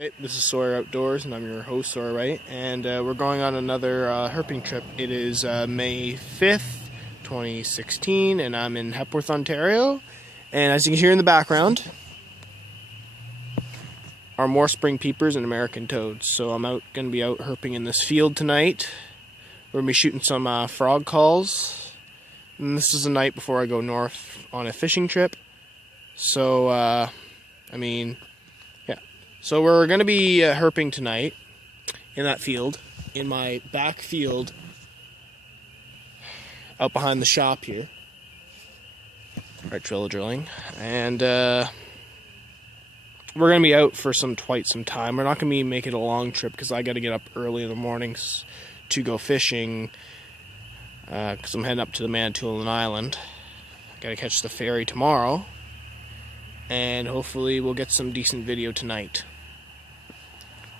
Hey, this is Sawyer Outdoors, and I'm your host, Sawyer Wright, and we're going on another herping trip. It is May 5th, 2016, and I'm in Hepworth, Ontario. And as you can hear in the background are more spring peepers and American toads. So I'm going to be out herping in this field tonight. We're going to be shooting some frog calls. And this is the night before I go north on a fishing trip. So, So we're going to be herping tonight in that field, in my back field, out behind the shop here. Right, trailer drilling. And we're going to be out for quite some time. We're not going to be making a long trip because I got to get up early in the mornings to go fishing because I'm heading up to the Manitoulin Island. I got to catch the ferry tomorrow. And hopefully we'll get some decent video tonight.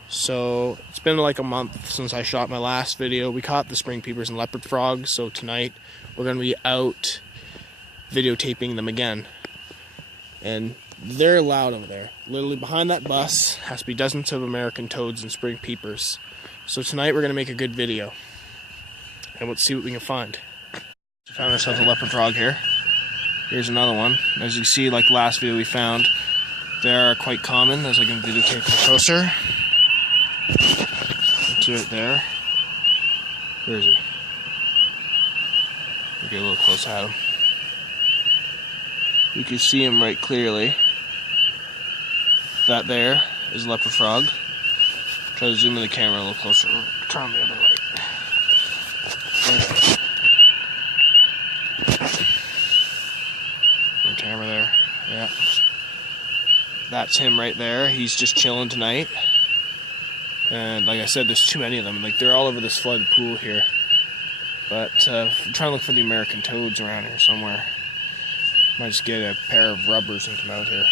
So it's been like a month since I shot my last video. We caught the spring peepers and leopard frogs, so tonight we're going to be out videotaping them again. And they're loud over there. Literally behind that bus has to be dozens of American toads and spring peepers. So tonight we're going to make a good video. And let's see what we can find. We found ourselves a leopard frog here. Here's another one. As you see, like the last video we found, they are quite common. As I can videotape them closer. That's right there. Where is he? We'll get a little close at him. You can see him right clearly. That there is a leopard frog. Try to zoom in the camera a little closer. Turn on the other light. There. Camera there. Yeah. That's him right there. He's just chilling tonight. And like I said, there's too many of them. Like they're all over this flooded pool here. But I'm trying to look for the American toads around here somewhere. Might just get a pair of rubbers and come out here.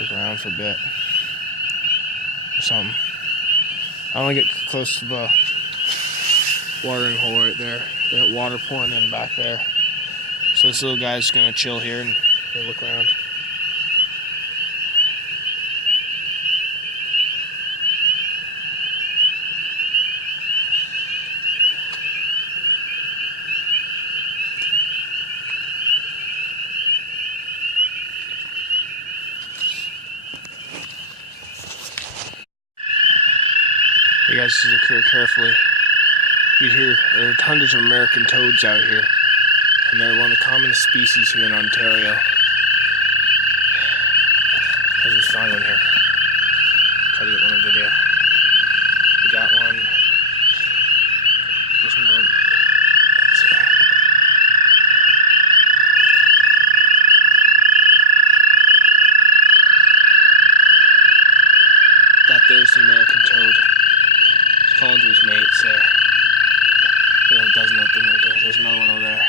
Look around for a bit. Or something. I want to get close to the watering hole right there. They got water pouring in back there. So this little guy's gonna chill here and look around. You guys just look here carefully. You hear there are hundreds of American toads out here. And they're one of the commonest species here in Ontario. As we find one here. Try to get one on video. We got one. There's another one. Let's see. That there's the American toad. He's calling to his mates there. There are a dozen of them right there. There's another one over there.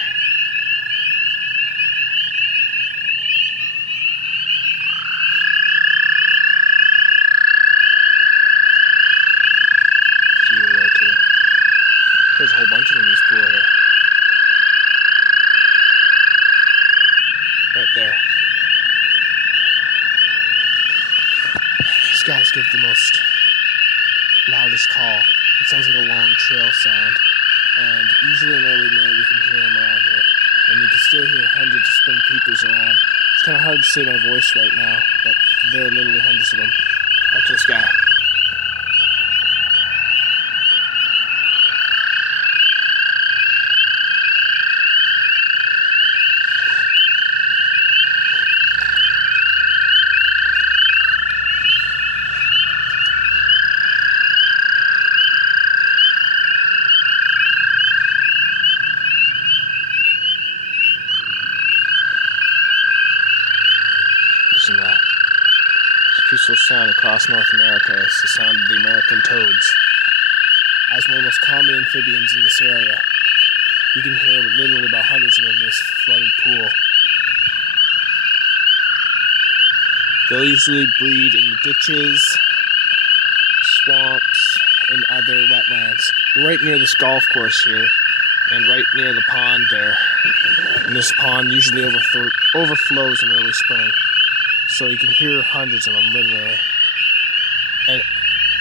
There's a whole bunch of them in this pool here. Right there. These guys give the most loudest call. It sounds like a long trail sound. And usually in early May we can hear them around here. And you can still hear hundreds of spring peepers around. It's kind of hard to say my voice right now, but there are literally hundreds of them. Up to this guy. That. This peaceful sound across North America is the sound of the American toads. As one of the most common amphibians in this area, you can hear literally about hundreds of them in this flooded pool. They'll usually breed in the ditches, swamps, and other wetlands. We're right near this golf course here, and right near the pond there. And this pond usually overflows in early spring. So you can hear hundreds of them, literally.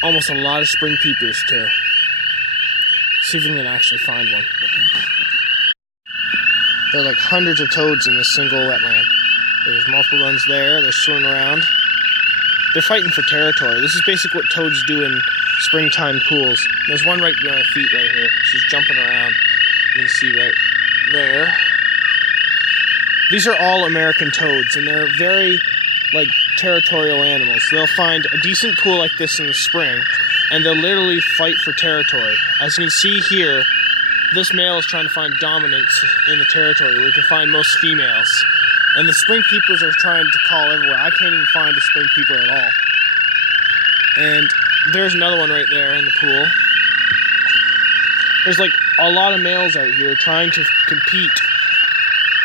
almost a lot of spring peepers too. See if we can actually find one. There are like hundreds of toads in this single wetland. There's multiple ones there. They're swimming around. They're fighting for territory. This is basically what toads do in springtime pools. There's one right behind my feet right here. She's jumping around. You can see right there. These are all American toads, and they're very, like, territorial animals. They'll find a decent pool like this in the spring, and they'll literally fight for territory. As you can see here, this male is trying to find dominance in the territory where you can find most females. And the spring peepers are trying to call everywhere. I can't even find a spring peeper at all. And there's another one right there in the pool. There's like a lot of males out here trying to compete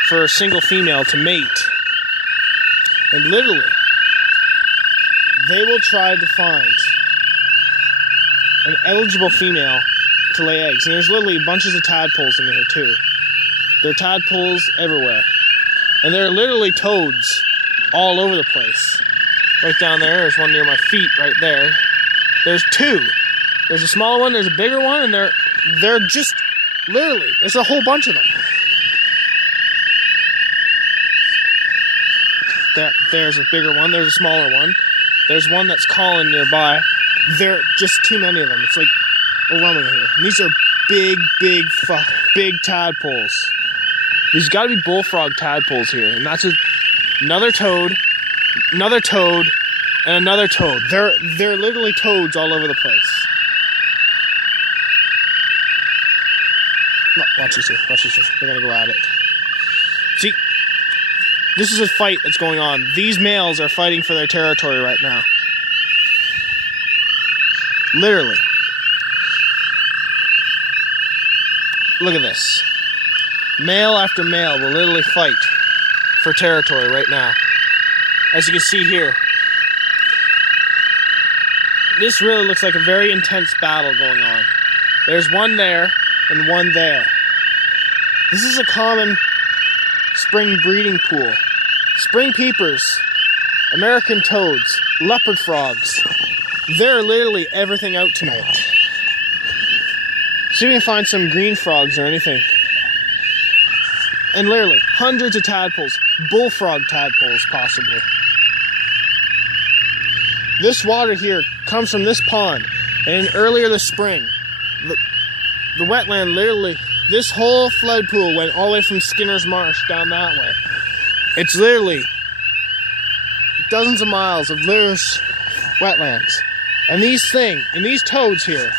for a single female to mate. And literally, they will try to find an eligible female to lay eggs. And there's literally bunches of tadpoles in here too. There are tadpoles everywhere. And there are literally toads all over the place. Right down there, there's one near my feet right there. There's two. There's a smaller one, there's a bigger one, and they're just literally, there's a whole bunch of them. There's a bigger one, there's a smaller one. There's one that's calling nearby. There are just too many of them. It's like overwhelming here. And these are big tadpoles. There's got to be bullfrog tadpoles here, and that's another toad, and another toad. They're literally toads all over the place. Watch these two. They're gonna go at it. See, this is a fight that's going on. These males are fighting for their territory right now. Literally. Look at this. Male after male will literally fight for territory right now. As you can see here, this really looks like a very intense battle going on. There's one there and one there. This is a common spring breeding pool. Spring peepers, American toads, leopard frogs. They're literally everything out tonight. See if we can find some green frogs or anything. And literally, hundreds of tadpoles, bullfrog tadpoles possibly. This water here comes from this pond, and earlier this spring, the wetland literally, this whole flood pool went all the way from Skinner's Marsh down that way. It's literally dozens of miles of wetlands. And these toads here,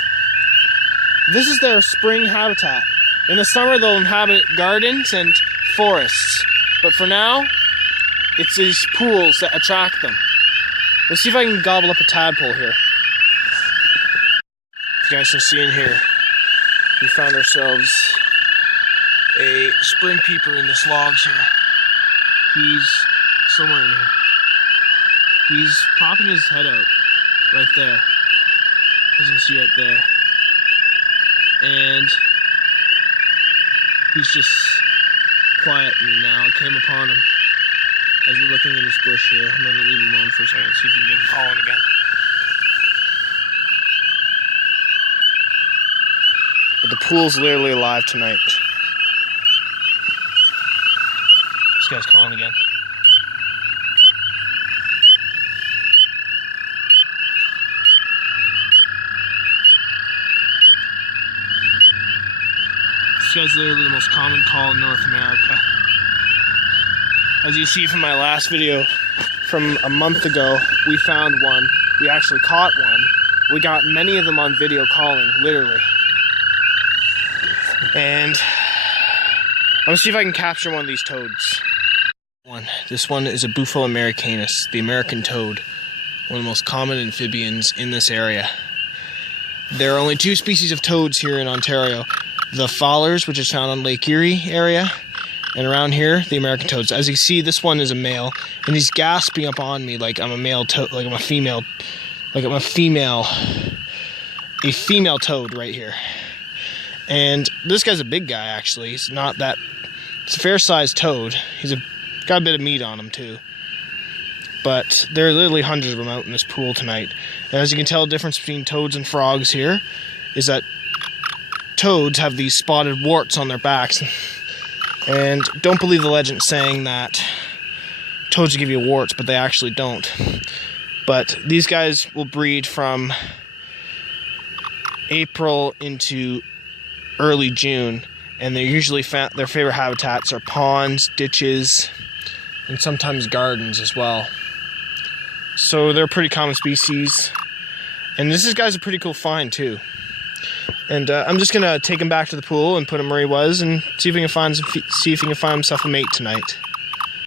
this is their spring habitat. In the summer, they'll inhabit gardens and forests. But for now, it's these pools that attract them. Let's see if I can gobble up a tadpole here. If you guys can see in here, we found ourselves a spring peeper in this logs here. He's somewhere in here. He's popping his head out right there. As you can see right there. And he's just quiet now. I came upon him as we're looking in this bush here. I'm going to leave him alone for a second, see if we can get him calling again. But the pool's literally alive tonight. This guy's calling again. This guy's literally the most common call in North America. As you see from my last video from a month ago, we found one. We actually caught one. We got many of them on video calling, literally. And I'm gonna see if I can capture one of these toads. This one is a Bufo americanus, the American toad, one of the most common amphibians in this area. There are only two species of toads here in Ontario. The Fowlers, which is found on Lake Erie area, and around here, the American toads. As you can see, this one is a male, and he's gasping up on me like I'm a male toad, like I'm a female toad right here. And this guy's a big guy, actually. He's not that. It's a fair-sized toad. He's got a bit of meat on him too. but there are literally hundreds of them out in this pool tonight. And as you can tell, the difference between toads and frogs here is that toads have these spotted warts on their backs. And don't believe the legend saying that toads give you warts, but they actually don't. But these guys will breed from April into early June, and they're usually their favorite habitats are ponds, ditches, and sometimes gardens as well. So they're a pretty common species, and this guy's a pretty cool find too. And I'm just gonna take him back to the pool and put him where he was, and see if he can find himself a mate tonight.